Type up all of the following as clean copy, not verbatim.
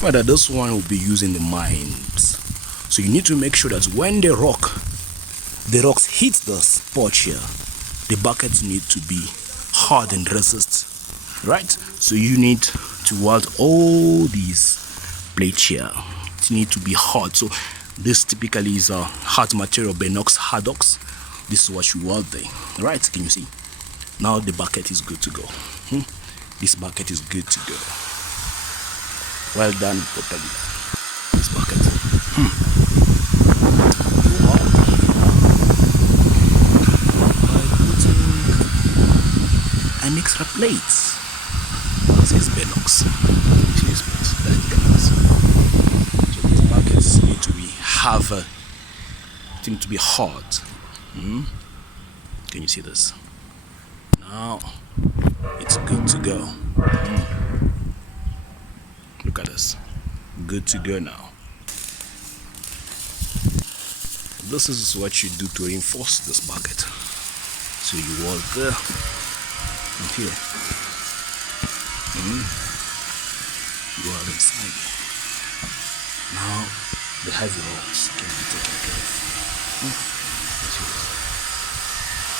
But this one will be using the mines. So you need to make sure that when the rocks hit the spot here, the buckets need to be hard and resist, right? So you need to weld all these plates here. It need to be hard. So this typically is a hard material, Benox Hardox. This is what you weld there, right? Can you see? Now the bucket is good to go. This bucket is good to go. Well done properly. This bucket. An extra plates. This is Benox. This so these buckets need to be hard. Can you see this? Now it's good to go. Look at this. Good to go now. This is what you do to reinforce this bucket. So you weld there and here. You weld inside. Now the heavy rolls can be taken care of.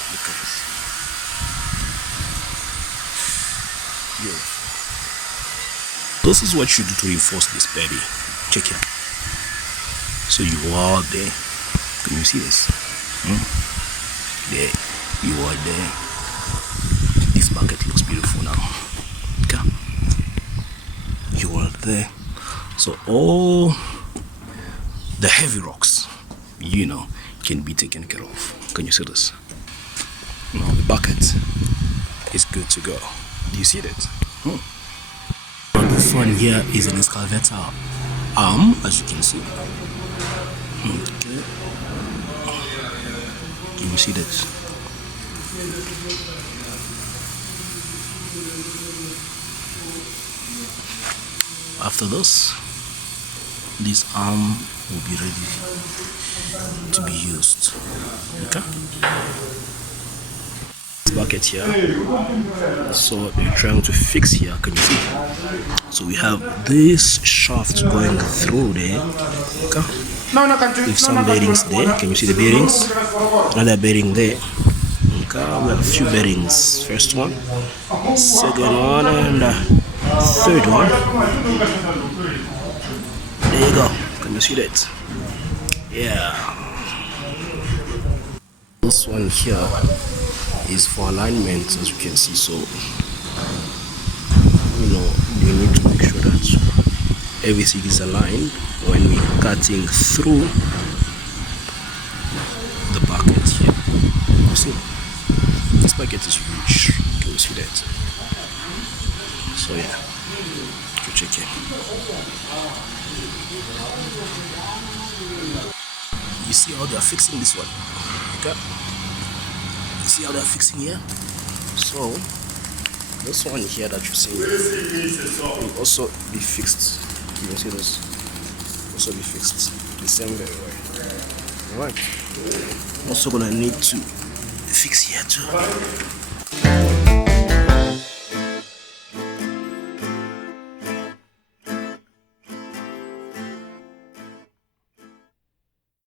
Look at this. Beautiful. This is what you do to reinforce this baby. Check it. So you are there. Can you see this? There. You are there. This bucket looks beautiful now. Okay. You are there. So all the heavy rocks, can be taken care of. Can you see this? Now the bucket is good to go. Do you see that? This one here is an excavator arm, as you can see. Okay. Can you see that? After this arm will be ready to be used. Okay. Bucket here, so you're trying to fix here. Can you see? So we have this shaft going through there. Okay. With some bearings there. Can you see the bearings? Another bearing there. Okay, we have a few bearings. First one, second one, and third one. There you go. Can you see that? Yeah. This one here is for alignment, as you can see. So you need to make sure that everything is aligned when we're cutting through the bucket here. You see, this bucket is huge. Can you see that? So yeah, you check it. You see how they're fixing this one? Okay. See how they're fixing here? So this one here that you see will also be fixed. You can see this also be fixed the same very way. Alright. Also gonna need to fix here too.